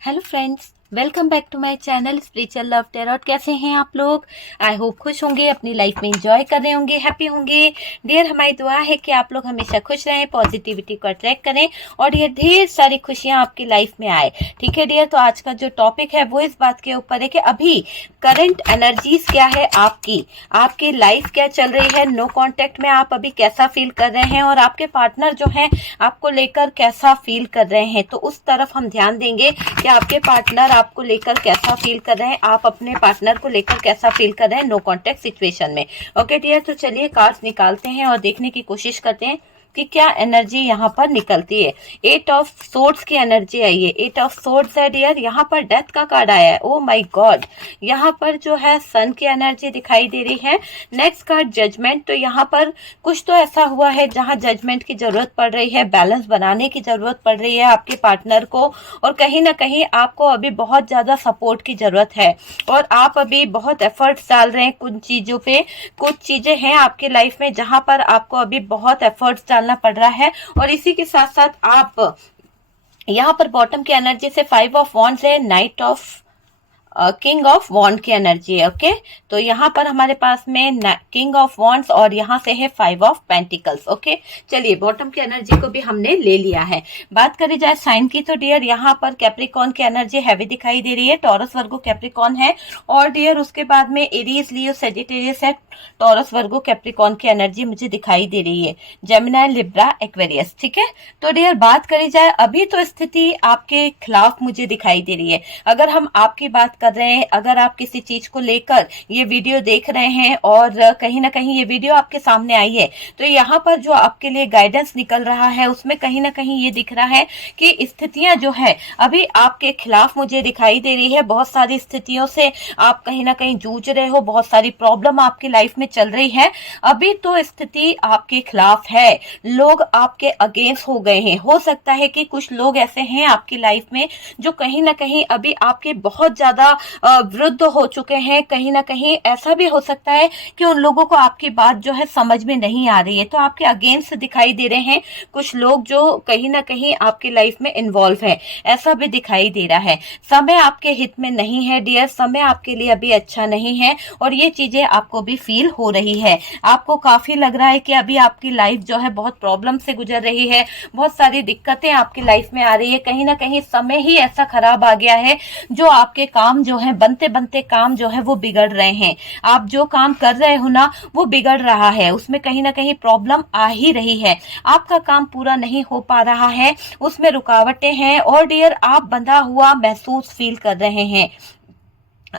Hello friends, welcome back to my channel spiritual love tarot. कैसे हैं आप लोग? आई होप खुश होंगे, अपनी लाइफ में एंजॉय कर रहे होंगे, हैप्पी होंगे। डियर, हमारी दुआ है कि आप लोग हमेशा खुश रहें, पॉजिटिविटी को अट्रैक्ट करें और ये ढेर सारी खुशियां आपकी लाइफ में आए। ठीक है डियर, तो आज का जो टॉपिक है वो इस बात के ऊपर है कि अभी करंट एनर्जीज क्या है आपकी लाइफ क्या चल रही है, नो कांटेक्ट में आप अभी कैसा फील कर रहे हैं और आपके पार्टनर जो है आपको लेकर कैसा फील कर रहे हैं। तो उस तरफ हम ध्यान देंगे कि आपके पार्टनर आपको लेकर कैसा फील कर रहे हैं, आप अपने पार्टनर को लेकर कैसा फील कर रहे हैं नो कांटेक्ट सिचुएशन में। ओके डियर, तो चलिए कार्ड्स निकालते हैं और देखने की कोशिश करते हैं कि क्या एनर्जी यहाँ पर निकलती है। 8 ऑफ सोर्ड्स की एनर्जी आई है। 8 ऑफ सोर्ड्स है डियर, यहाँ पर डेथ का कार्ड आया है। ओ माय गॉड, यहाँ पर जो है सन की एनर्जी दिखाई दे रही है। Next card judgement. तो यहाँ पर कुछ तो ऐसा हुआ है जहाँ जजमेंट की जरूरत पड़ रही है, बैलेंस बनाने की जरूरत पड़ रही है आपके पार्टनर को, और कहीं ना कहीं आपको अभी बहुत ज्यादा सपोर्ट की जरूरत है और आप अभी बहुत एफर्ट्स डाल रहे हैं कुछ चीजों पे। कुछ चीजें हैं आपकी लाइफ में जहां पर आपको अभी बहुत एफर्ट्स डालना पड़ रहा है और इसी के साथ साथ आप यहाँ पर बॉटम की एनर्जी से 5 ऑफ वॉन्ड्स है, नाइट ऑफ किंग ऑफ वॉन्ड की एनर्जी है। ओके, तो यहाँ पर हमारे पास में किंग ऑफ वॉन्ड्स और यहाँ से है 5 ऑफ पेंटिकल्स। ओके, चलिए बॉटम की एनर्जी को भी हमने ले लिया है। बात करी जाए साइन की तो डियर यहाँ पर कैप्रिकॉन की एनर्जी हैवी दिखाई दे रही है। टॉरस वर्गो कैप्रिकॉन है और डियर उसके बाद में एरीज लियो सेजिटेरियस है। टॉरस वर्गो कैप्रिकॉन की एनर्जी मुझे दिखाई दे रही है। Gemini Libra Aquarius. ठीक है, तो डियर बात करी जाए अभी तो स्थिति आपके खिलाफ मुझे दिखाई दे रही है। अगर हम आपकी बात कर रहे हैं, अगर आप किसी चीज को लेकर ये वीडियो देख रहे हैं और कहीं ना कहीं ये वीडियो आपके सामने आई है, तो यहाँ पर जो आपके लिए गाइडेंस निकल रहा है उसमें कहीं ना कहीं ये दिख रहा है कि स्थितियां जो है अभी आपके खिलाफ मुझे दिखाई दे रही है। बहुत सारी स्थितियों से आप कहीं ना कहीं जूझ रहे हो, बहुत सारी प्रॉब्लम आपकी लाइफ में चल रही है। अभी तो स्थिति आपके खिलाफ है, लोग आपके अगेंस्ट हो गए हैं। हो सकता है कि कुछ लोग ऐसे हैं आपकी लाइफ में जो कहीं ना कहीं अभी आपके बहुत ज्यादा विरुद्ध हो चुके हैं। कहीं ना कहीं ऐसा भी हो सकता है कि उन लोगों को आपकी बात जो है समझ में नहीं आ रही है, तो आपके अगेंस्ट दिखाई दे रहे हैं कुछ लोग जो कहीं ना कहीं आपकी लाइफ में इन्वॉल्व है, ऐसा भी दिखाई दे रहा है। समय आपके हित में नहीं है डियर, समय आपके लिए अभी अच्छा नहीं है और ये चीजें आपको भी फील हो रही है। आपको काफी लग रहा है कि अभी आपकी लाइफ जो है बहुत प्रॉब्लम से गुजर रही है, बहुत सारी दिक्कतें आपकी लाइफ में आ रही है। कहीं ना कहीं समय ही ऐसा खराब आ गया है जो आपके काम जो है बनते बनते काम जो है वो बिगड़ रहे हैं। आप जो काम कर रहे हो ना वो बिगड़ रहा है, उसमें कहीं ना कहीं प्रॉब्लम आ ही रही है। आपका काम पूरा नहीं हो पा रहा है, उसमें रुकावटें हैं और डियर आप बंधा हुआ महसूस फील कर रहे हैं।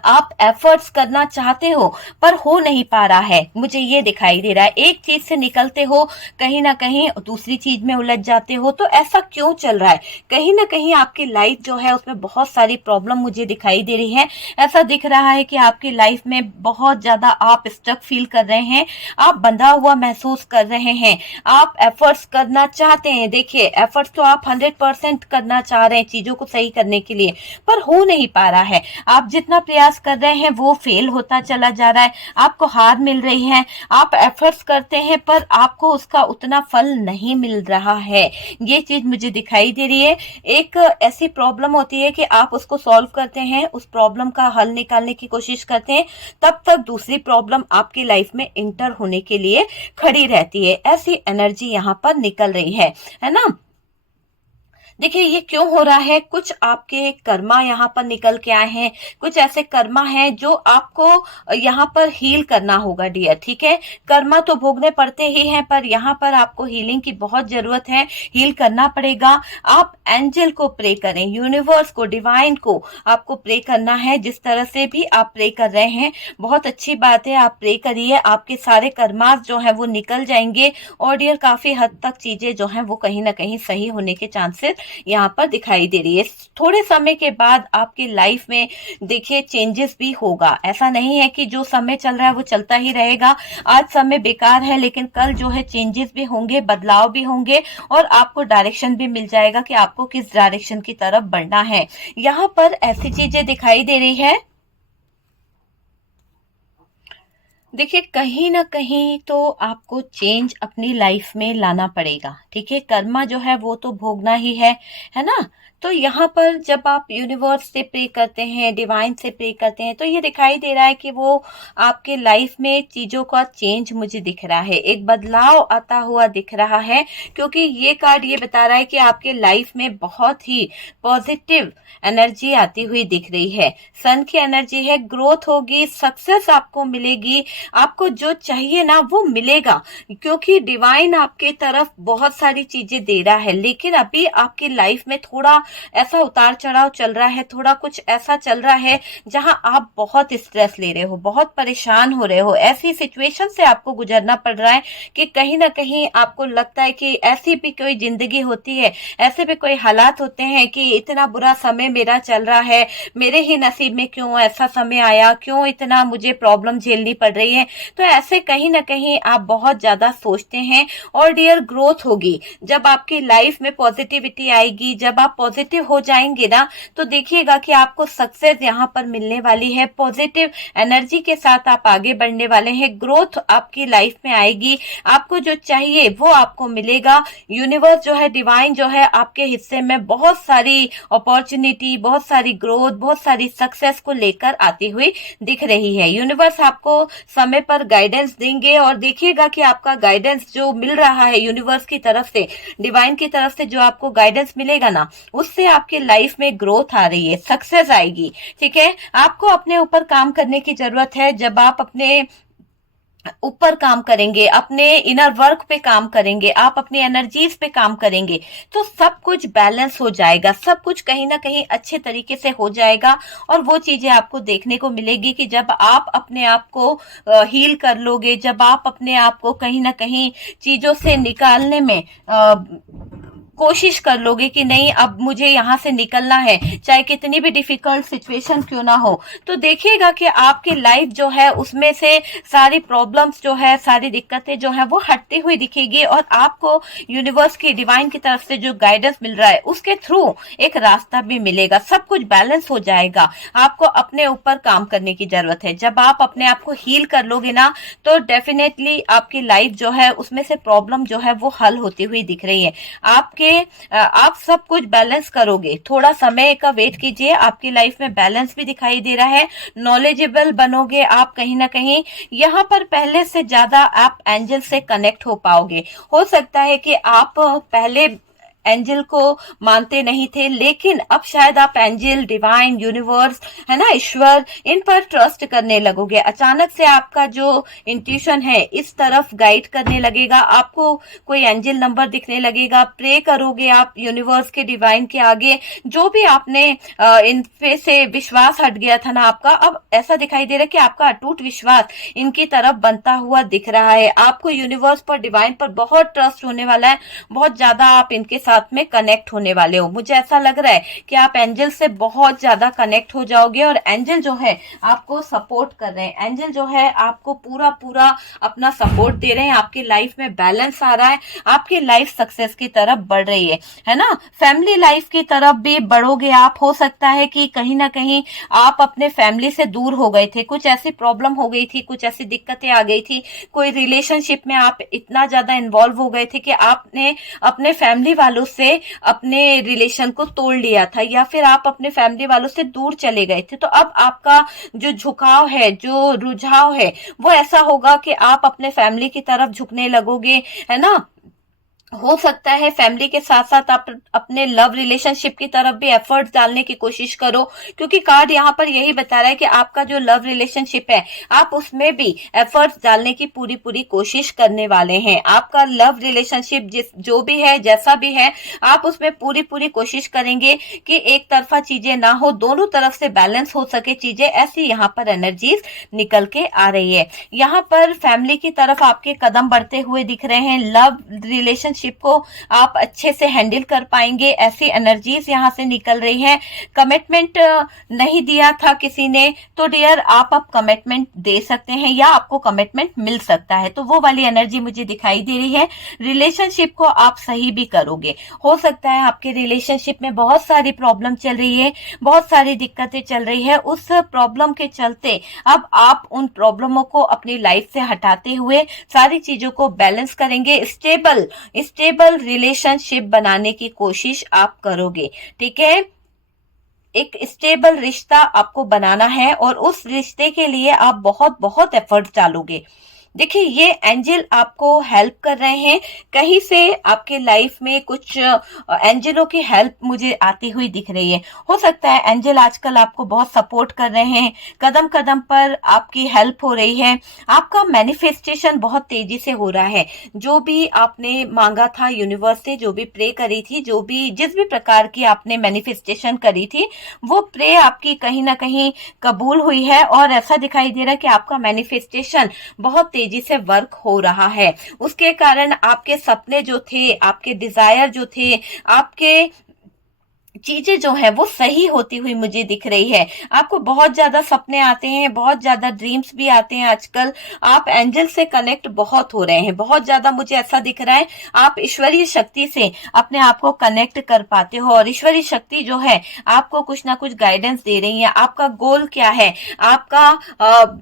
आप एफर्ट्स करना चाहते हो पर हो नहीं पा रहा है, मुझे ये दिखाई दे रहा है। एक चीज से निकलते हो, कहीं ना कहीं दूसरी चीज में उलझ जाते हो। तो ऐसा क्यों चल रहा है? कहीं ना कहीं आपकी लाइफ जो है उसमें बहुत सारी प्रॉब्लम मुझे दिखाई दे रही है। ऐसा दिख रहा है कि आपकी लाइफ में बहुत ज्यादा आप स्टक फील कर रहे हैं, आप बंधा हुआ महसूस कर रहे हैं। आप एफर्ट्स करना चाहते हैं, देखिए एफर्ट्स तो आप 100% करना चाह रहे हैं चीजों को सही करने के लिए, पर हो नहीं पा रहा है। आप जितना प्रयास कर रहे हैं वो फेल होता चला जा रहा है, आपको हार मिल रही है। आप एफर्ट्स करते हैं पर आपको उसका उतना फल नहीं मिल रहा है, ये चीज मुझे दिखाई दे रही है। एक ऐसी प्रॉब्लम होती है कि आप उसको सॉल्व करते हैं, उस प्रॉब्लम का हल निकालने की कोशिश करते हैं, तब तक दूसरी प्रॉब्लम आपकी लाइफ में इंटर होने के लिए खड़ी रहती है। ऐसी एनर्जी यहाँ पर निकल रही है ना। देखिए ये क्यों हो रहा है, कुछ आपके कर्मा यहाँ पर निकल के आए हैं, कुछ ऐसे कर्मा हैं जो आपको यहाँ पर हील करना होगा डियर। ठीक है, कर्मा तो भोगने पड़ते ही हैं पर यहाँ पर आपको हीलिंग की बहुत जरूरत है, हील करना पड़ेगा। आप एंजल को प्रे करें, यूनिवर्स को, डिवाइन को आपको प्रे करना है। जिस तरह से भी आप प्रे कर रहे हैं बहुत अच्छी बात है, आप प्रे करिए, आपके सारे कर्मास जो है वो निकल जाएंगे और डियर काफी हद तक चीजें जो है वो कहीं ना कहीं सही होने के चांसेस यहाँ पर दिखाई दे रही है। थोड़े समय के बाद आपकी लाइफ में देखिए चेंजेस भी होगा। ऐसा नहीं है कि जो समय चल रहा है वो चलता ही रहेगा। आज समय बेकार है लेकिन कल जो है चेंजेस भी होंगे, बदलाव भी होंगे और आपको डायरेक्शन भी मिल जाएगा कि आपको किस डायरेक्शन की तरफ बढ़ना है। यहाँ पर ऐसी चीजें दिखाई दे रही है, देखिए कहीं ना कहीं तो आपको चेंज अपनी लाइफ में लाना पड़ेगा। ठीक है, कर्मा जो है वो तो भोगना ही है ना। तो यहाँ पर जब आप यूनिवर्स से प्रे करते हैं, डिवाइन से प्रे करते हैं, तो ये दिखाई दे रहा है कि वो आपके लाइफ में चीजों का चेंज मुझे दिख रहा है, एक बदलाव आता हुआ दिख रहा है, क्योंकि ये कार्ड ये बता रहा है कि आपके लाइफ में बहुत ही पॉजिटिव एनर्जी आती हुई दिख रही है। सन की एनर्जी है, ग्रोथ होगी, सक्सेस आपको मिलेगी, आपको जो चाहिए ना वो मिलेगा, क्योंकि डिवाइन आपके तरफ बहुत सारी चीजें दे रहा है। लेकिन अभी आपकी लाइफ में थोड़ा ऐसा उतार चढ़ाव चल रहा है, थोड़ा कुछ ऐसा चल रहा है जहां आप बहुत स्ट्रेस ले रहे हो, बहुत परेशान हो रहे हो, ऐसी सिचुएशन से आपको गुजरना पड़ रहा है कि कहीं ना कहीं आपको लगता है कि ऐसी भी कोई जिंदगी होती है, ऐसे भी कोई हालात होते हैं कि इतना बुरा समय मेरा चल रहा है, मेरे ही नसीब में क्यों ऐसा समय आया, क्यों इतना मुझे प्रॉब्लम झेलनी पड़ रही है। तो ऐसे कहीं ना कहीं आप बहुत ज्यादा सोचते हैं। और डियर, ग्रोथ होगी जब आपकी लाइफ में पॉजिटिविटी आएगी, जब आप पॉजिटिव हो जाएंगे ना, तो देखिएगा कि आपको सक्सेस यहाँ पर मिलने वाली है। पॉजिटिव एनर्जी के साथ आप आगे बढ़ने वाले हैं, ग्रोथ आपकी लाइफ में आएगी, आपको जो चाहिए वो आपको मिलेगा। यूनिवर्स जो है, डिवाइन जो है, आपके हिस्से में बहुत सारी अपॉर्चुनिटी, बहुत सारी ग्रोथ, बहुत सारी सक्सेस को लेकर आती हुई दिख रही है। यूनिवर्स आपको समय पर गाइडेंस देंगे और देखिएगा कि आपका गाइडेंस जो मिल रहा है यूनिवर्स की तरफ से, डिवाइन की तरफ से जो आपको गाइडेंस मिलेगा ना, उससे आपके लाइफ में ग्रोथ आ रही है, सक्सेस आएगी। ठीक है, आपको अपने ऊपर काम करने की जरूरत है। जब आप अपने ऊपर काम करेंगे, अपने इनर वर्क पे काम करेंगे, आप अपनी एनर्जीज पे काम करेंगे, तो सब कुछ बैलेंस हो जाएगा, सब कुछ कहीं ना कहीं अच्छे तरीके से हो जाएगा। और वो चीजें आपको देखने को मिलेगी कि जब आप अपने आप को हील कर लोगे, जब आप अपने आप को कहीं ना कहीं चीजों से निकालने में कोशिश कर लोगे कि नहीं, अब मुझे यहाँ से निकलना है, चाहे कितनी भी डिफिकल्ट सिचुएशन क्यों ना हो, तो देखिएगा कि आपकी लाइफ जो है उसमें से सारी प्रॉब्लम्स जो है, सारी दिक्कतें जो है वो हटती हुई दिखेगी। और आपको यूनिवर्स की, डिवाइन की तरफ से जो गाइडेंस मिल रहा है उसके थ्रू एक रास्ता भी मिलेगा, सब कुछ बैलेंस हो जाएगा। आपको अपने ऊपर काम करने की जरूरत है। जब आप अपने आप को हील कर लोगे ना, तो डेफिनेटली आपकी लाइफ जो है उसमें से प्रॉब्लम जो है वो हल होती हुई दिख रही है। आप सब कुछ बैलेंस करोगे, थोड़ा समय का वेट कीजिए, आपकी लाइफ में बैलेंस भी दिखाई दे रहा है, नॉलेजेबल बनोगे आप कहीं ना कहीं। यहाँ पर पहले से ज्यादा आप एंजल से कनेक्ट हो पाओगे। हो सकता है कि आप पहले एंजल को मानते नहीं थे, लेकिन अब शायद आप एंजल, डिवाइन, यूनिवर्स है ना, ईश्वर, इन पर ट्रस्ट करने लगोगे। अचानक से आपका जो इंट्यूशन है इस तरफ गाइड करने लगेगा, आपको कोई एंजल नंबर दिखने लगेगा, प्रे करोगे आप यूनिवर्स के, डिवाइन के आगे। जो भी आपने इन पे से विश्वास हट गया था ना आपका, अब ऐसा दिखाई दे रहा है कि आपका अटूट विश्वास इनकी तरफ बनता हुआ दिख रहा है। आपको यूनिवर्स पर, डिवाइन पर बहुत ट्रस्ट होने वाला है, बहुत ज्यादा आप इनके साथ में कनेक्ट होने वाले हो। मुझे ऐसा लग रहा है कि आप एंजल से बहुत ज्यादा कनेक्ट हो जाओगे और एंजल जो है आपको सपोर्ट कर रहे हैं, एंजल जो है आपको पूरा पूरा अपना सपोर्ट दे रहे हैं। आपकी लाइफ में बैलेंस आ रहा है, आपकी लाइफ सक्सेस की तरफ बढ़ रही है ना। फैमिली लाइफ की तरफ भी बढ़ोगे आप। हो सकता है कि कहीं ना कहीं आप अपने फैमिली से दूर हो गए थे, कुछ ऐसी प्रॉब्लम हो गई थी, कुछ ऐसी दिक्कतें आ गई थी, कोई रिलेशनशिप में आप इतना ज्यादा इन्वॉल्व हो गए थे कि आपने अपने फैमिली वालों से अपने रिलेशन को तोड़ लिया था, या फिर आप अपने फैमिली वालों से दूर चले गए थे। तो अब आपका जो झुकाव है, जो रुझाव है, वो ऐसा होगा कि आप अपने फैमिली की तरफ झुकने लगोगे, है ना। हो सकता है फैमिली के साथ साथ आप अपने लव रिलेशनशिप की तरफ भी एफर्ट्स डालने की कोशिश करो, क्योंकि कार्ड यहाँ पर यही बता रहा है कि आपका जो लव रिलेशनशिप है आप उसमें भी एफर्ट्स डालने की पूरी पूरी कोशिश करने वाले हैं। आपका लव रिलेशनशिप जो भी है, जैसा भी है, आप उसमें पूरी पूरी कोशिश करेंगे कि एक तरफा चीजें ना हो, दोनों तरफ से बैलेंस हो सके चीजें, ऐसी यहाँ पर एनर्जीज निकल के आ रही है। यहाँ पर फैमिली की तरफ आपके कदम बढ़ते हुए दिख रहे हैं, लव रिलेशनशिप को आप अच्छे से हैंडल कर पाएंगे, ऐसी एनर्जीज यहाँ से निकल रही है। कमिटमेंट नहीं दिया था किसी ने, तो डियर आप अब कमिटमेंट दे सकते हैं या आपको कमिटमेंट मिल सकता है, तो वो वाली एनर्जी मुझे दिखाई दे रही है। रिलेशनशिप को आप सही भी करोगे। हो सकता है आपके रिलेशनशिप में बहुत सारी प्रॉब्लम चल रही है, बहुत सारी दिक्कतें चल रही है, उस प्रॉब्लम के चलते अब आप उन प्रॉब्लमों को अपनी लाइफ से हटाते हुए सारी चीजों को बैलेंस करेंगे, स्टेबल स्टेबल रिलेशनशिप बनाने की कोशिश आप करोगे। ठीक है, एक स्टेबल रिश्ता आपको बनाना है और उस रिश्ते के लिए आप बहुत बहुत एफर्ट डालोगे। देखिए, ये एंजल आपको हेल्प कर रहे हैं। कहीं से आपके लाइफ में कुछ एंजलों की हेल्प मुझे आती हुई दिख रही है। हो सकता है एंजल आजकल आपको बहुत सपोर्ट कर रहे हैं, कदम कदम पर आपकी हेल्प हो रही है। आपका मैनिफेस्टेशन बहुत तेजी से हो रहा है। जो भी आपने मांगा था यूनिवर्स से, जो भी प्रे करी थी, जो भी जिस भी प्रकार की आपने मैनिफेस्टेशन करी थी, वो प्रे आपकी कहीं ना कहीं कबूल हुई है। और ऐसा दिखाई दे रहा है कि आपका मैनिफेस्टेशन बहुत तेजी से वर्क हो रहा है। उसके कारण आपके सपने जो थे, आपके डिजायर जो थे, आपके चीजें जो है वो सही होती हुई मुझे दिख रही है। आपको बहुत ज्यादा सपने आते हैं, बहुत ज्यादा ड्रीम्स भी आते हैं आजकल। आप एंजल से कनेक्ट बहुत हो रहे हैं, बहुत ज्यादा मुझे ऐसा दिख रहा है। आप ईश्वरीय शक्ति से अपने आप को कनेक्ट कर पाते हो और ईश्वरीय शक्ति जो है आपको कुछ ना कुछ गाइडेंस दे रही है। आपका गोल क्या है, आपका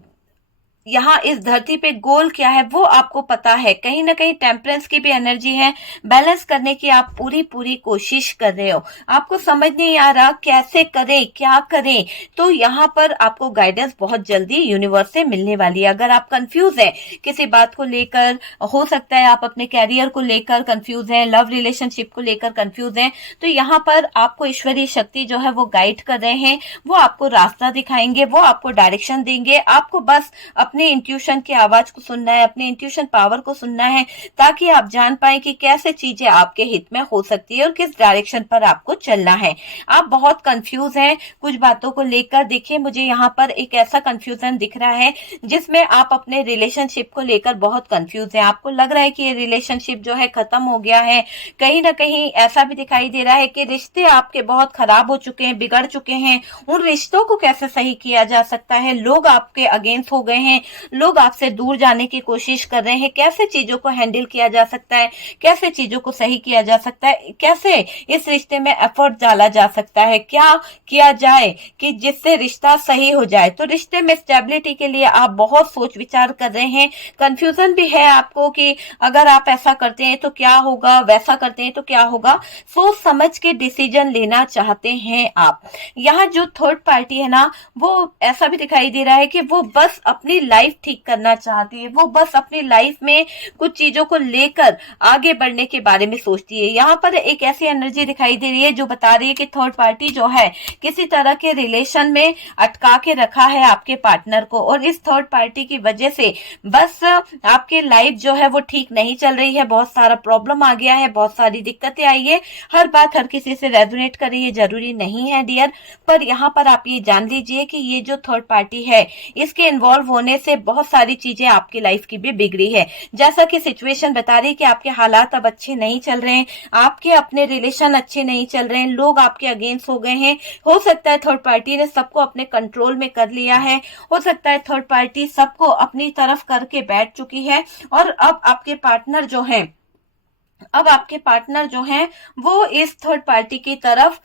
यहाँ इस धरती पे गोल क्या है, वो आपको पता है। कहीं ना कहीं टेम्परेंस की भी एनर्जी है, बैलेंस करने की आप पूरी पूरी कोशिश कर रहे हो। आपको समझ नहीं आ रहा कैसे करें, क्या करें। तो यहाँ पर आपको गाइडेंस बहुत जल्दी यूनिवर्स से मिलने वाली है। अगर आप कंफ्यूज हैं किसी बात को लेकर, हो सकता है आप अपने कैरियर को लेकर कंफ्यूज हैं, लव रिलेशनशिप को लेकर कंफ्यूज हैं, तो यहाँ पर आपको ईश्वरीय शक्ति जो है वो गाइड कर रहे हैं। वो आपको रास्ता दिखाएंगे, वो आपको डायरेक्शन देंगे। आपको बस अपने इंट्यूशन की आवाज को सुनना है, अपने इंट्यूशन पावर को सुनना है, ताकि आप जान पाए कि कैसे चीजें आपके हित में हो सकती है और किस डायरेक्शन पर आपको चलना है। आप बहुत कंफ्यूज हैं कुछ बातों को लेकर। देखिए, मुझे यहाँ पर एक ऐसा कंफ्यूजन दिख रहा है जिसमें आप अपने रिलेशनशिप को लेकर बहुत कंफ्यूज हैं। आपको लग रहा है कि ये रिलेशनशिप जो है खत्म हो गया है। कहीं ना कहीं ऐसा भी दिखाई दे रहा है कि रिश्ते आपके बहुत खराब हो चुके हैं, बिगड़ चुके हैं। उन रिश्तों को कैसे सही किया जा सकता है, लोग आपके अगेंस्ट हो गए हैं, लोग आपसे दूर जाने की कोशिश कर रहे हैं। कैसे चीजों को हैंडल किया जा सकता है, कैसे चीजों को सही किया जा सकता है, कैसे इस रिश्ते में एफर्ट डाला जा सकता है, क्या किया जाए कि जिससे रिश्ता सही हो जाए। तो रिश्ते में स्टेबिलिटी के लिए आप बहुत सोच विचार कर रहे हैं। कंफ्यूजन भी है आपको कि अगर आप ऐसा करते हैं तो क्या होगा, वैसा करते हैं तो क्या होगा। सोच समझ के डिसीजन लेना चाहते हैं आप। यहाँ जो थर्ड पार्टी है ना, वो ऐसा भी दिखाई दे रहा है कि वो बस अपनी लाइफ ठीक करना चाहती है। वो बस अपनी लाइफ में कुछ चीजों को लेकर आगे बढ़ने के बारे में सोचती है। यहाँ पर एक ऐसी एनर्जी दिखाई दे रही है जो बता रही है कि थर्ड पार्टी जो है किसी तरह के रिलेशन में अटका के रखा है आपके पार्टनर को, और इस थर्ड पार्टी की वजह से बस आपकी लाइफ जो है वो ठीक नहीं चल रही है। बहुत सारा प्रॉब्लम आ गया है, बहुत सारी दिक्कतें आई है। हर बात हर किसी से रेजोनेट कर रही है, जरूरी नहीं है डियर। पर यहाँ पर आप ये जान लीजिए कि ये जो थर्ड पार्टी है, इसके इन्वॉल्व होने से बहुत सारी चीजें आपकी लाइफ की भी बिगड़ी है। जैसा कि सिचुएशन बता रही है कि आपके हालात अब अच्छे नहीं चल रहे हैं, आपके अपने रिलेशन अच्छे नहीं चल रहे हैं, लोग आपके अगेंस्ट हो गए हैं। हो सकता है थर्ड पार्टी ने सबको अपने कंट्रोल में कर लिया है, हो सकता है थर्ड पार्टी सबको अपनी तरफ करके बैठ चुकी है। और अब आपके पार्टनर जो हैं वो इस थर्ड पार्टी की तरफ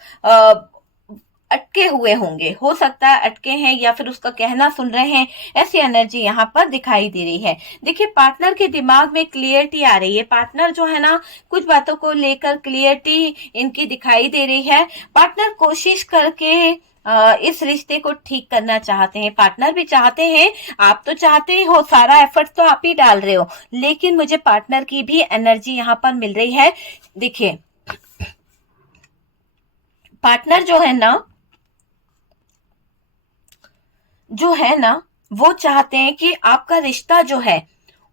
अटके हुए होंगे। हो सकता है अटके हैं या फिर उसका कहना सुन रहे हैं। ऐसी एनर्जी यहाँ पर दिखाई दे रही है। देखिए, पार्टनर के दिमाग में क्लियरिटी आ रही है। पार्टनर जो है ना, कुछ बातों को लेकर क्लियरिटी इनकी दिखाई दे रही है। पार्टनर कोशिश करके इस रिश्ते को ठीक करना चाहते हैं। पार्टनर भी चाहते हैं, आप तो चाहते ही हो, सारा एफर्ट तो आप ही डाल रहे हो, लेकिन मुझे पार्टनर की भी एनर्जी यहाँ पर मिल रही है। देखिए, पार्टनर जो है ना वो चाहते हैं कि आपका रिश्ता जो है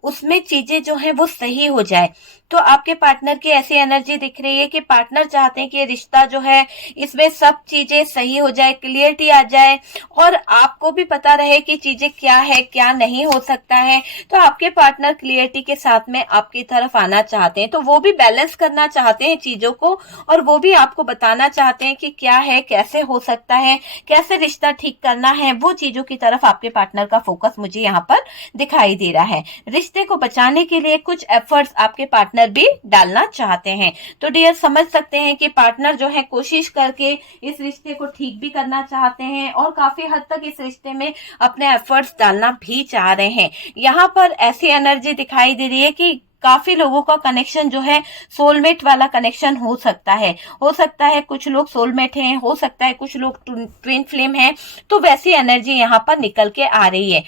उसमें चीजें जो है वो सही हो जाए। तो आपके पार्टनर की ऐसी एनर्जी दिख रही है कि पार्टनर चाहते हैं कि ये रिश्ता जो है इसमें सब चीजें सही हो जाए, क्लियरिटी आ जाए, और आपको भी पता रहे कि चीजें क्या है क्या नहीं हो सकता है। तो आपके पार्टनर क्लियरिटी के साथ में आपकी तरफ आना चाहते हैं। तो वो भी बैलेंस करना चाहते हैं चीजों को, और वो भी आपको बताना चाहते हैं कि क्या है, कैसे हो सकता है, कैसे रिश्ता ठीक करना है। वो चीजों की तरफ आपके पार्टनर का फोकस मुझे यहाँ पर दिखाई दे रहा है। रिश्ते को बचाने के लिए कुछ एफर्ट्स आपके पार्टनर भी डालना चाहते हैं। तो डियर, समझ सकते हैं कि पार्टनर जो है कोशिश करके इस रिश्ते को ठीक भी करना चाहते हैं और काफी हद तक इस रिश्ते में अपने एफर्ट्स डालना भी चाह रहे हैं। यहाँ पर ऐसी एनर्जी दिखाई दे रही है कि काफी लोगों का कनेक्शन जो है सोलमेट वाला कनेक्शन हो सकता है। कुछ लोग सोलमेट हैं, हो सकता है कुछ लोग ट्विन फ्लेम हैं। तो वैसी एनर्जी यहाँ पर निकल के आ रही है।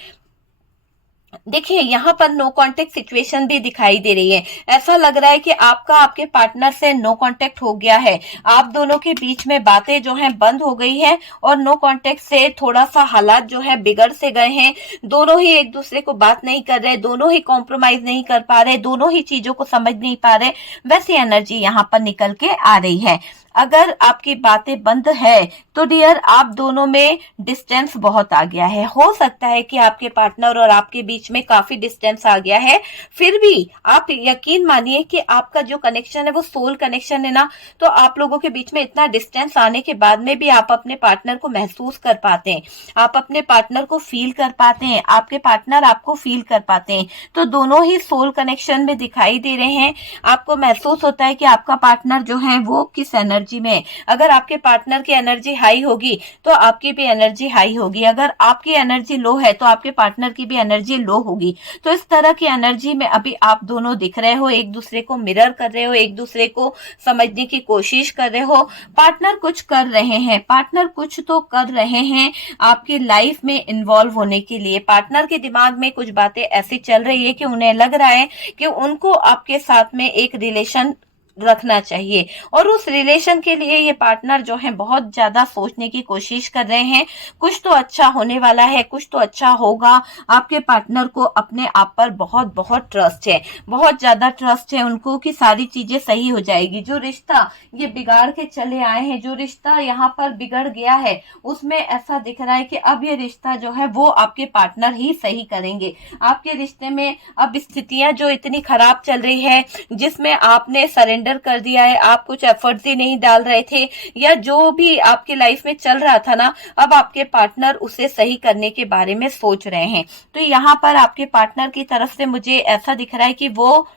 देखिए यहाँ पर नो कांटेक्ट सिचुएशन भी दिखाई दे रही है। ऐसा लग रहा है कि आपका आपके पार्टनर से नो कांटेक्ट हो गया है। आप दोनों के बीच में बातें जो हैं बंद हो गई है और नो कांटेक्ट से थोड़ा सा हालात जो है बिगड़ से गए हैं। दोनों ही एक दूसरे को बात नहीं कर रहे, दोनों ही कॉम्प्रोमाइज नहीं कर पा रहे, दोनों ही चीजों को समझ नहीं पा रहे। वैसी एनर्जी यहाँ पर निकल के आ रही है। अगर आपकी बातें बंद है तो डियर आप दोनों में डिस्टेंस बहुत आ गया है। हो सकता है कि आपके पार्टनर और आपके बीच में काफी डिस्टेंस आ गया है, फिर भी आप यकीन मानिए कि आपका जो कनेक्शन है वो सोल कनेक्शन है ना। तो आप लोगों के बीच में इतना डिस्टेंस आने के बाद में भी आप अपने पार्टनर को महसूस कर पाते हैं, आप अपने पार्टनर को फील कर पाते हैं, आपके पार्टनर आपको फील कर पाते हैं। तो दोनों ही सोल कनेक्शन में दिखाई दे रहे हैं। आपको महसूस होता है कि आपका पार्टनर जो है वो किस एनर्जी में। अगर आपके पार्टनर की एनर्जी हाई होगी तो आपकी भी एनर्जी हाई होगी, अगर आपकी एनर्जी लो है तो आपके पार्टनर की भी एनर्जी लो होगी। तो इस तरह की एनर्जी में अभी आप दोनों दिख रहे हो, एक दूसरे को मिरर कर रहे हो, एक दूसरे को समझने की कोशिश कर रहे हो। पार्टनर कुछ कर रहे हैं, पार्टनर कुछ तो कर रहे हैं आपकी लाइफ में इन्वॉल्व होने के लिए। पार्टनर के दिमाग में कुछ बातें ऐसी चल रही है कि उन्हें लग रहा है कि उनको आपके साथ में एक रिलेशन रखना चाहिए और उस रिलेशन के लिए ये पार्टनर जो है बहुत ज्यादा सोचने की कोशिश कर रहे हैं। कुछ तो अच्छा होने वाला है, कुछ तो अच्छा होगा। आपके पार्टनर को अपने आप पर बहुत बहुत ट्रस्ट है, बहुत ज्यादा ट्रस्ट है उनको कि सारी चीजें सही हो जाएगी। जो रिश्ता ये बिगाड़ के चले आए हैं, जो रिश्ता यहाँ पर बिगड़ गया है, उसमें ऐसा दिख रहा है कि अब ये रिश्ता जो है वो आपके पार्टनर ही सही करेंगे। आपके रिश्ते में अब स्थितियां जो इतनी खराब चल रही है, जिसमें आपने सरेंडर कर दिया है, आप कुछ एफर्ट्स ही नहीं डाल रहे थे, या जो भी आपकी लाइफ में चल रहा था ना, अब आपके पार्टनर उसे सही करने के बारे में सोच रहे हैं। तो यहाँ पर आपके पार्टनर की तरफ से मुझे ऐसा दिख रहा है कि वो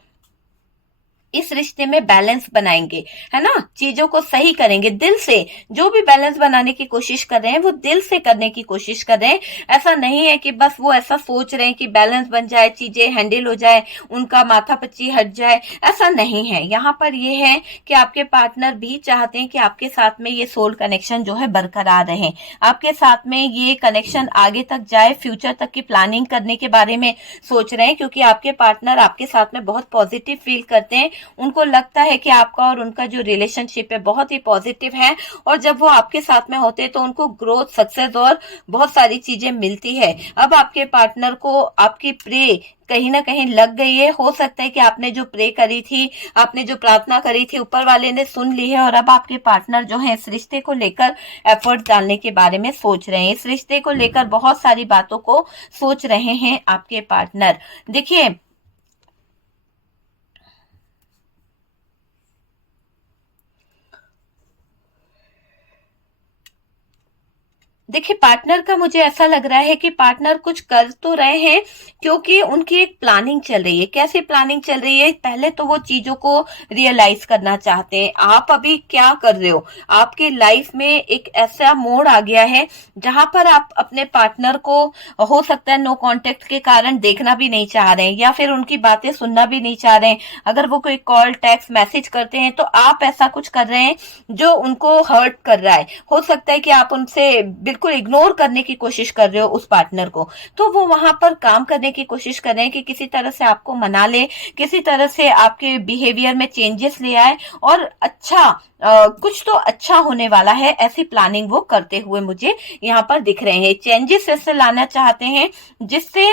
इस रिश्ते में बैलेंस बनाएंगे, है ना, चीजों को सही करेंगे दिल से। जो भी बैलेंस बनाने की कोशिश कर रहे हैं वो दिल से करने की कोशिश कर रहे हैं। ऐसा नहीं है कि बस वो ऐसा सोच रहे हैं कि बैलेंस बन जाए, चीजें हैंडल हो जाए, उनका माथा पच्ची हट जाए, ऐसा नहीं है। यहाँ पर ये है कि आपके पार्टनर भी चाहते हैं कि आपके साथ में ये सोल कनेक्शन जो है बरकरार रहे, आपके साथ में ये कनेक्शन आगे तक जाए, फ्यूचर तक की प्लानिंग करने के बारे में सोच रहे हैं, क्योंकि आपके पार्टनर आपके साथ में बहुत पॉजिटिव फील करते हैं। उनको लगता है कि आपका और उनका जो रिलेशनशिप है बहुत ही पॉजिटिव है, और जब वो आपके साथ में होते हैं तो उनको ग्रोथ, सक्सेस और बहुत सारी चीजें मिलती है। अब आपके पार्टनर को आपकी प्रे कहीं ना कहीं लग गई है। हो सकता है कि आपने जो प्रे करी थी, आपने जो प्रार्थना करी थी, ऊपर वाले ने सुन ली है, और अब आपके पार्टनर जो है इस रिश्ते को लेकर एफर्ट डालने के बारे में सोच रहे हैं। इस रिश्ते को लेकर बहुत सारी बातों को सोच रहे हैं आपके पार्टनर। देखिए पार्टनर का मुझे ऐसा लग रहा है कि पार्टनर कुछ कर तो रहे हैं, क्योंकि उनकी एक प्लानिंग चल रही है। कैसी प्लानिंग चल रही है? पहले तो वो चीजों को रियलाइज करना चाहते हैं। आप अभी क्या कर रहे हो? आपके लाइफ में एक ऐसा मोड़ आ गया है जहां पर आप अपने पार्टनर को, हो सकता है नो कांटेक्ट के कारण, देखना भी नहीं चाह रहे हैं, या फिर उनकी बातें सुनना भी नहीं चाह रहे हैं। अगर वो कोई कॉल, टेक्स्ट, मैसेज करते हैं तो आप ऐसा कुछ कर रहे हैं जो उनको हर्ट कर रहा है। हो सकता है कि आप उनसे बिल्कुल इग्नोर करने की कोशिश कर रहे हो उस पार्टनर को। तो वो वहां पर काम करने की कोशिश कर रहे हैं कि किसी तरह से आपको मना ले, किसी तरह से आपके बिहेवियर में चेंजेस ले आए, और अच्छा कुछ तो अच्छा होने वाला है, ऐसी प्लानिंग वो करते हुए मुझे यहाँ पर दिख रहे हैं। चेंजेस ऐसे लाना चाहते हैं जिससे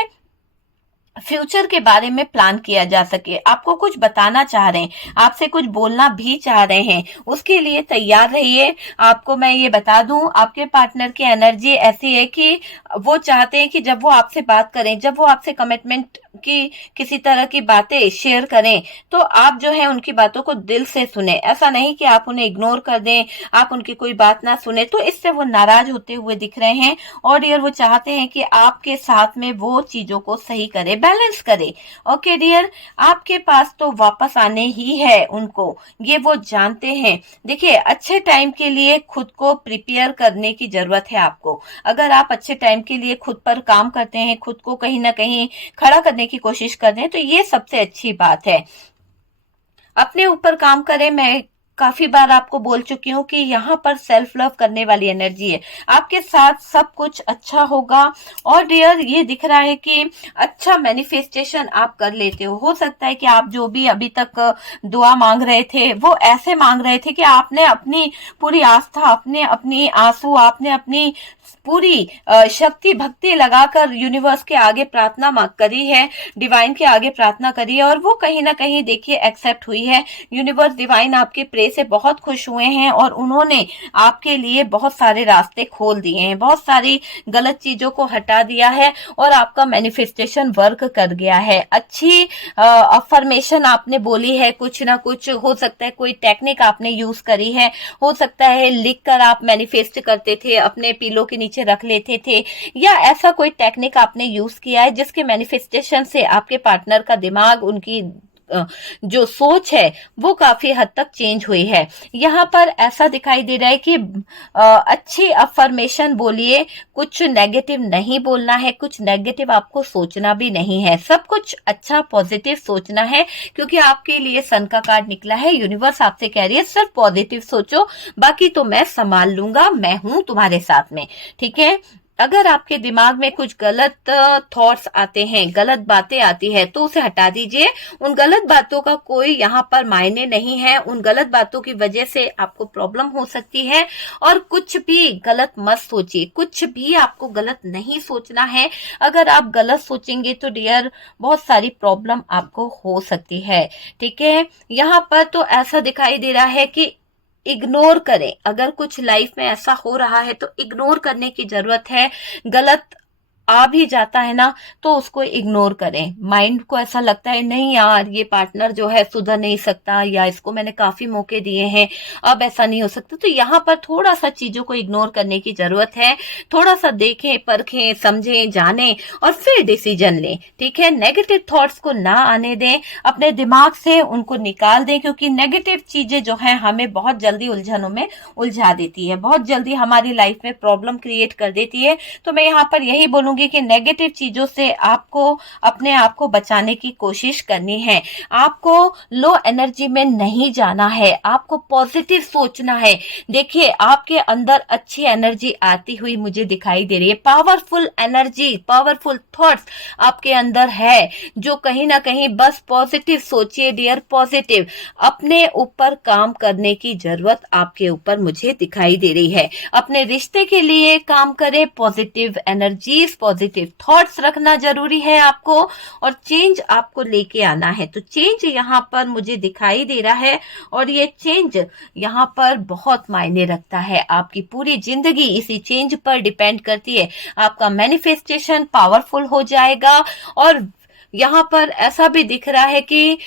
फ्यूचर के बारे में प्लान किया जा सके। आपको कुछ बताना चाह रहे हैं, आपसे कुछ बोलना भी चाह रहे हैं, उसके लिए तैयार रहिए। आपको मैं ये बता दूं, आपके पार्टनर की एनर्जी ऐसी है कि वो चाहते हैं कि जब वो आपसे बात करें, जब वो आपसे कमिटमेंट की किसी तरह की बातें शेयर करें, तो आप जो है उनकी बातों को दिल से सुने। ऐसा नहीं कि आप उन्हें इग्नोर कर दें, आप उनकी कोई बात ना सुने। तो इससे वो नाराज होते हुए दिख रहे हैं, और डियर वो चाहते हैं कि आपके साथ में वो चीजों को सही करे, बैलेंस करे। ओके डियर, आपके पास तो वापस आने ही है उनको, ये वो जानते हैं। देखिए अच्छे टाइम के लिए खुद को प्रिपेयर करने की जरूरत है आपको। अगर आप अच्छे टाइम के लिए खुद पर काम करते हैं, खुद को कहीं ना कहीं खड़ा करने करने की कोशिश कर रहे हैं तो ये सबसे अच्छी बात है। अपने ऊपर काम करें। मैं काफी बार आपको बोल चुकी हूँ कि यहाँ पर सेल्फ लव करने वाली एनर्जी है, आपके साथ सब कुछ अच्छा होगा। और डियर ये दिख रहा है कि अच्छा मैनिफेस्टेशन आप कर लेते हो सकता है कि आप जो भी अभी तक दुआ मांग रहे थे वो ऐसे मांग रहे थे कि आपने अपनी पूरी आस्था, आपने अपनी आंसू, आपने अपनी पूरी शक्ति भक्ति लगाकर यूनिवर्स के आगे प्रार्थना करी है, डिवाइन के आगे प्रार्थना करी है, और वो कहीं ना कहीं देखिए एक्सेप्ट हुई है। यूनिवर्स डिवाइन आपके प्रे से बहुत खुश हुए हैं और उन्होंने आपके लिए बहुत सारे रास्ते खोल दिए हैं, बहुत सारी गलत चीजों को हटा दिया है और आपका मैनिफेस्टेशन वर्क कर गया है। अच्छी अफर्मेशन आपने बोली है, कुछ ना कुछ हो सकता है, कोई टेक्निक आपने यूज करी है, हो सकता है लिखकर आप मैनिफेस्ट करते थे, अपने पिलो के नीचे रख लेते थे, या ऐसा कोई टेक्निक आपने यूज किया है जिसके मैनिफेस्टेशन से आपके पार्टनर का दिमाग, उनकी जो सोच है वो काफी हद तक चेंज हुई है। यहाँ पर ऐसा दिखाई दे रहा है कि अच्छी अफर्मेशन बोलिए, कुछ नेगेटिव नहीं बोलना है, कुछ नेगेटिव आपको सोचना भी नहीं है, सब कुछ अच्छा पॉजिटिव सोचना है, क्योंकि आपके लिए सन का कार्ड निकला है। यूनिवर्स आपसे कह रही है सिर्फ पॉजिटिव सोचो, बाकी तो मैं संभाल लूंगा, मैं हूं तुम्हारे साथ में, ठीक है। अगर आपके दिमाग में कुछ गलत थॉट्स आते हैं, गलत बातें आती है, तो उसे हटा दीजिए। उन गलत बातों का कोई यहाँ पर मायने नहीं है, उन गलत बातों की वजह से आपको प्रॉब्लम हो सकती है। और कुछ भी गलत मत सोचिए, कुछ भी आपको गलत नहीं सोचना है। अगर आप गलत सोचेंगे तो डियर बहुत सारी प्रॉब्लम आपको हो सकती है, ठीक है। यहाँ पर तो ऐसा दिखाई दे रहा है कि इग्नोर करें। अगर कुछ लाइफ में ऐसा हो रहा है तो इग्नोर करने की जरूरत है। गलत आ भी जाता है ना तो उसको इग्नोर करें। माइंड को ऐसा लगता है नहीं यार ये पार्टनर जो है सुधर नहीं सकता, या इसको मैंने काफी मौके दिए हैं, अब ऐसा नहीं हो सकता, तो यहाँ पर थोड़ा सा चीजों को इग्नोर करने की जरूरत है। थोड़ा सा देखें, परखें, समझें, जानें और फिर डिसीजन लें, ठीक है। नेगेटिव थॉट्स को ना आने दें, अपने दिमाग से उनको निकाल दें, क्योंकि नेगेटिव चीजें जो है हमें बहुत जल्दी उलझनों में उलझा देती है, बहुत जल्दी हमारी लाइफ में प्रॉब्लम क्रिएट कर देती है। तो मैं यहाँ पर यही बोलूंगी कि नेगेटिव चीजों से आपको अपने आप को बचाने की कोशिश करनी है। आपको लो एनर्जी में नहीं जाना है, आपको पॉजिटिव सोचना है। देखिए आपके अंदर अच्छी एनर्जी आती हुई मुझे दिखाई दे रही है, पावरफुल एनर्जी, पावरफुल थॉट्स आपके अंदर है, जो कहीं ना कहीं बस पॉजिटिव सोचिए डियर, पॉजिटिव। अपने ऊपर काम करने की जरूरत आपके ऊपर मुझे दिखाई दे रही है। अपने रिश्ते के लिए काम करें, पॉजिटिव एनर्जीज, पॉजिटिव थॉट्स रखना जरूरी है आपको, और चेंज आपको लेके आना है। तो चेंज यहाँ पर मुझे दिखाई दे रहा है, और ये चेंज यहाँ पर बहुत मायने रखता है। आपकी पूरी जिंदगी इसी चेंज पर डिपेंड करती है। आपका मैनिफेस्टेशन पावरफुल हो जाएगा। और यहाँ पर ऐसा भी दिख रहा है कि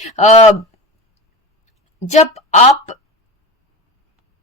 जब आप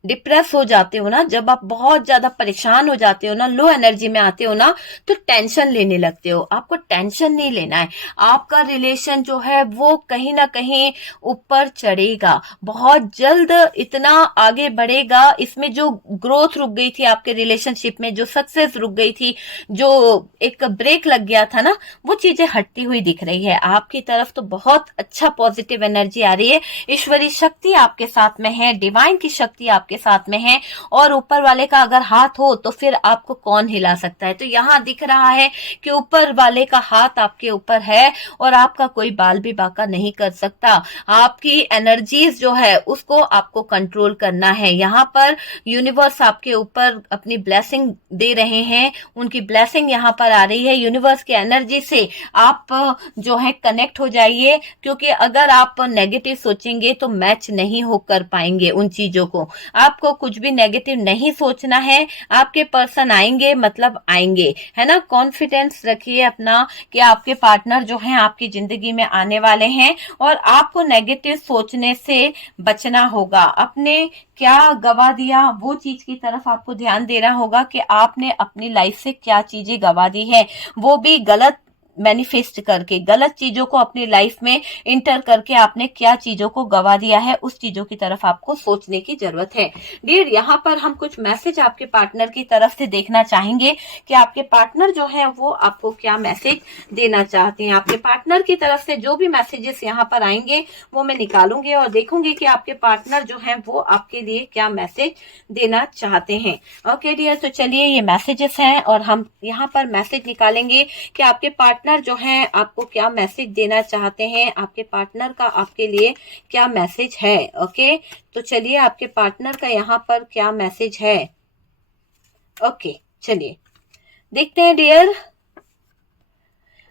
डिप्रेस हो जाते हो ना, जब आप बहुत ज्यादा परेशान हो जाते हो ना, लो एनर्जी में आते हो ना, तो टेंशन लेने लगते हो। आपको टेंशन नहीं लेना है। आपका रिलेशन जो है वो कहीं ना कहीं ऊपर चढ़ेगा, बहुत जल्द इतना आगे बढ़ेगा। इसमें जो ग्रोथ रुक गई थी आपके रिलेशनशिप में, जो सक्सेस रुक गई थी, जो एक ब्रेक लग गया था ना, वो चीजें हटती हुई दिख रही है आपकी तरफ। तो बहुत अच्छा पॉजिटिव एनर्जी आ रही है। ईश्वरी शक्ति आपके साथ में है, डिवाइन की शक्ति आपके साथ में है, और ऊपर वाले का अगर हाथ हो तो फिर आपको कौन हिला सकता है। तो यहाँ दिख रहा है कि ऊपर वाले का हाथ आपके ऊपर है, और आपका कोई बाल भी बाका नहीं कर सकता। आपकी एनर्जीज जो है उसको आपको कंट्रोल करना है। यहाँ पर यूनिवर्स आपके ऊपर अपनी ब्लेसिंग दे रहे हैं, उनकी ब्लेसिंग यहाँ पर आ रही है। यूनिवर्स की एनर्जी से आप जो है कनेक्ट हो जाइए, क्योंकि अगर आप नेगेटिव सोचेंगे तो मैच नहीं हो कर पाएंगे उन चीजों को। आपको कुछ भी नेगेटिव नहीं सोचना है। आपके पर्सन आएंगे मतलब आएंगे, है ना। कॉन्फिडेंस रखिए अपना कि आपके पार्टनर जो हैं आपकी जिंदगी में आने वाले हैं, और आपको नेगेटिव सोचने से बचना होगा। अपने क्या गवा दिया वो चीज की तरफ आपको ध्यान देना होगा कि आपने अपनी लाइफ से क्या चीजें गवा दी है, वो भी गलत मैनिफेस्ट करके, गलत चीजों को अपनी लाइफ में इंटर करके आपने क्या चीजों को गवा दिया है, उस चीजों की तरफ आपको सोचने की जरूरत है। डियर, यहाँ पर हम कुछ मैसेज आपके पार्टनर की तरफ से देखना चाहेंगे कि आपके पार्टनर जो है वो आपको क्या मैसेज देना चाहते हैं। आपके पार्टनर की तरफ से जो भी मैसेजेस यहाँ पर आएंगे वो मैं निकालूंगी और देखूंगी कि आपके पार्टनर जो है वो आपके लिए क्या मैसेज देना चाहते हैं। ओके डियर, तो चलिए ये मैसेजेस हैं और हम यहाँ पर मैसेज निकालेंगे कि आपके पार्टनर जो है आपको क्या मैसेज देना चाहते हैं, आपके पार्टनर का आपके लिए क्या मैसेज है। ओके, तो चलिए आपके पार्टनर का यहाँ पर क्या मैसेज है। ओके, चलिए देखते हैं डियर।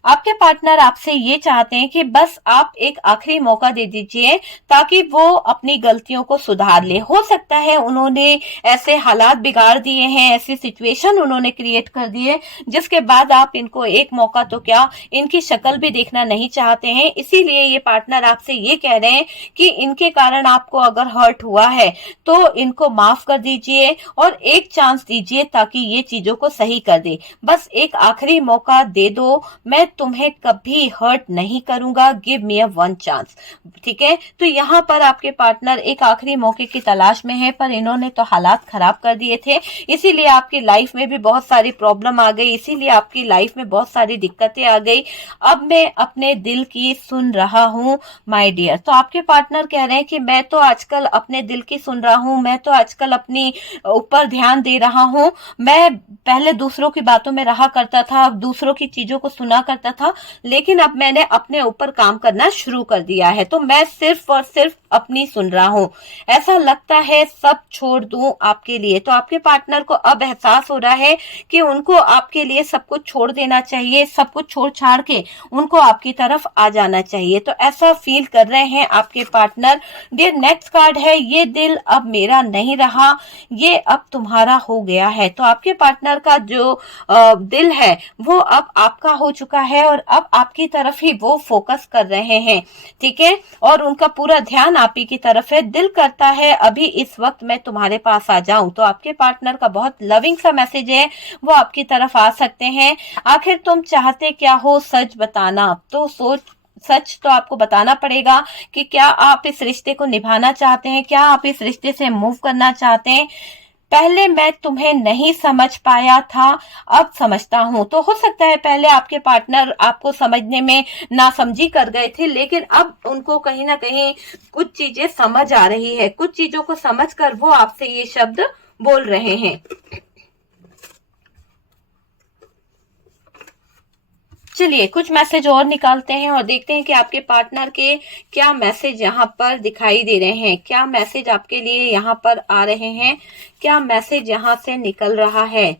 आपके पार्टनर आपसे ये चाहते हैं कि बस आप एक आखिरी मौका दे दीजिए ताकि वो अपनी गलतियों को सुधार ले। हो सकता है उन्होंने ऐसे हालात बिगाड़ दिए हैं, ऐसी सिचुएशन उन्होंने क्रिएट कर दी है जिसके बाद आप इनको एक मौका तो क्या इनकी शक्ल भी देखना नहीं चाहते हैं। इसीलिए ये पार्टनर आपसे ये कह रहे हैं कि इनके कारण आपको अगर हर्ट हुआ है तो इनको माफ कर दीजिए और एक चांस दीजिए ताकि ये चीजों को सही कर दे। बस एक आखिरी मौका दे दो, मैं तुम्हें कभी हर्ट नहीं करूंगा, give me a one chance. ठीक है, तो यहाँ पर आपके पार्टनर एक आखिरी मौके की तलाश में है, पर इन्होंने तो हालात खराब कर दिए थे, इसीलिए आपकी लाइफ में भी बहुत सारी प्रॉब्लम आ गई, इसीलिए आपकी लाइफ में बहुत सारी दिक्कतें आ गई। अब मैं अपने दिल की सुन रहा हूँ माय डियर। तो आपके पार्टनर कह रहे हैं कि मैं तो आजकल अपने दिल की सुन रहा हूँ, मैं तो आजकल अपनी ऊपर ध्यान दे रहा हूँ। मैं पहले दूसरों की बातों में रहा करता था, दूसरों की चीजों को सुना करता था, लेकिन अब मैंने अपने ऊपर काम करना शुरू कर दिया है, तो मैं सिर्फ और सिर्फ अपनी सुन रहा हूँ। ऐसा लगता है सब छोड़ दूं आपके लिए। तो आपके पार्टनर को अब एहसास हो रहा है कि उनको आपके लिए सब कुछ छोड़ देना चाहिए, सब कुछ छोड़ छाड़ के उनको आपकी तरफ आ जाना चाहिए। तो ऐसा फील कर रहे हैं आपके पार्टनर। डियर, नेक्स्ट कार्ड है, ये दिल अब मेरा नहीं रहा, ये अब तुम्हारा हो गया है। तो आपके पार्टनर का जो दिल है वो अब आपका हो चुका है और अब आपकी तरफ ही वो फोकस कर रहे हैं। ठीक है, और उनका पूरा ध्यान आप ही की तरफ है। दिल करता है अभी इस वक्त मैं तुम्हारे पास आ जाऊं। तो आपके पार्टनर का बहुत लविंग सा मैसेज है, वो आपकी तरफ आ सकते हैं। आखिर तुम चाहते क्या हो, सच बताना। तो सच तो आपको बताना पड़ेगा कि क्या आप इस रिश्ते को निभाना चाहते हैं, क्या आप इस रिश्ते से मूव करना चाहते हैं। पहले मैं तुम्हें नहीं समझ पाया था, अब समझता हूं। तो हो सकता है पहले आपके पार्टनर आपको समझने में नासमझी कर गए थे, लेकिन अब उनको कहीं ना कहीं कुछ चीजें समझ आ रही है, कुछ चीजों को समझकर वो आपसे ये शब्द बोल रहे हैं। चलिए कुछ मैसेज और निकालते हैं और देखते हैं कि आपके पार्टनर के क्या मैसेज यहाँ पर दिखाई दे रहे हैं, क्या मैसेज आपके लिए यहाँ पर आ रहे हैं, क्या मैसेज यहाँ से निकल रहा है।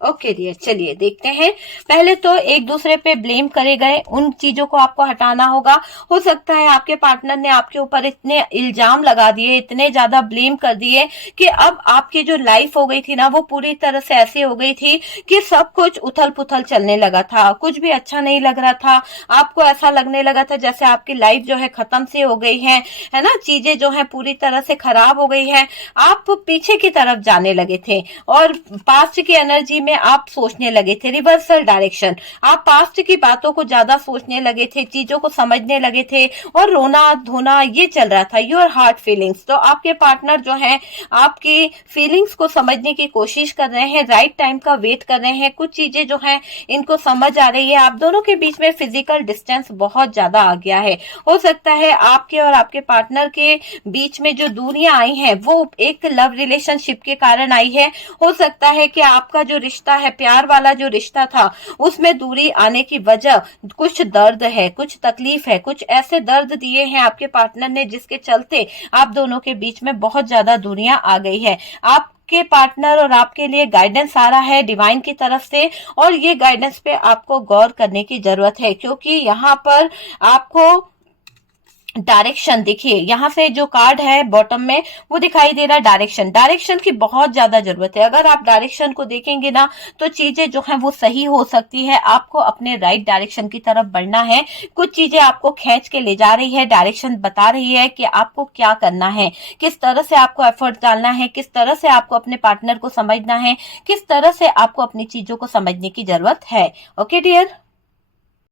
ओके डियर, चलिए देखते हैं। पहले तो एक दूसरे पे ब्लेम करे गए उन चीजों को आपको हटाना होगा। हो सकता है आपके पार्टनर ने आपके ऊपर इतने इल्जाम लगा दिए, इतने ज्यादा ब्लेम कर दिए कि अब आपकी जो लाइफ हो गई थी ना वो पूरी तरह से ऐसी हो गई थी कि सब कुछ उथल पुथल चलने लगा था, कुछ भी अच्छा नहीं लग रहा था। आपको ऐसा लगने लगा था जैसे आपकी लाइफ जो है खत्म सी हो गई है ना, चीजें जो है पूरी तरह से खराब हो गई है। आप पीछे की तरफ जाने लगे थे और पास्ट की एनर्जी में आप सोचने लगे थे, रिवर्सल डायरेक्शन। आप पास्ट की बातों को ज्यादा सोचने लगे थे, चीजों को समझने लगे थे और रोना धोना ये चल रहा था, योर हार्ट फीलिंग्स। तो आपके पार्टनर जो है आपकी फीलिंग्स को समझने की कोशिश कर रहे हैं, राइट टाइम का वेट कर रहे हैं। कुछ चीजें जो है इनको समझ आ रही है। आप दोनों के बीच में फिजिकल डिस्टेंस बहुत ज्यादा आ गया है। हो सकता है आपके और आपके पार्टनर के बीच में जो दूरियां आई हैं वो एक लव रिलेशनशिप के कारण आई है। हो सकता है कि आपका जो रिश्ता है, प्यार वाला जो रिश्ता था, उसमें दूरी आने की वजह कुछ दर्द है, कुछ तकलीफ है, कुछ ऐसे दर्द दिए हैं आपके पार्टनर ने जिसके चलते आप दोनों के बीच में बहुत ज्यादा दूरियां आ गई है। आप के पार्टनर और आपके लिए गाइडेंस आ रहा है डिवाइन की तरफ से और ये गाइडेंस पे आपको गौर करने की जरूरत है, क्योंकि यहाँ पर आपको डायरेक्शन, देखिए यहाँ से जो कार्ड है बॉटम में वो दिखाई दे रहा है डायरेक्शन। डायरेक्शन की बहुत ज्यादा जरूरत है। अगर आप डायरेक्शन को देखेंगे ना तो चीजें जो है वो सही हो सकती है। आपको अपने राइट डायरेक्शन की तरफ बढ़ना है। कुछ चीजें आपको खींच के ले जा रही है, डायरेक्शन बता रही है कि आपको क्या करना है, किस तरह से आपको एफर्ट डालना है, किस तरह से आपको अपने पार्टनर को समझना है, किस तरह से आपको अपनी चीजों को समझने की जरूरत है। Okay dear.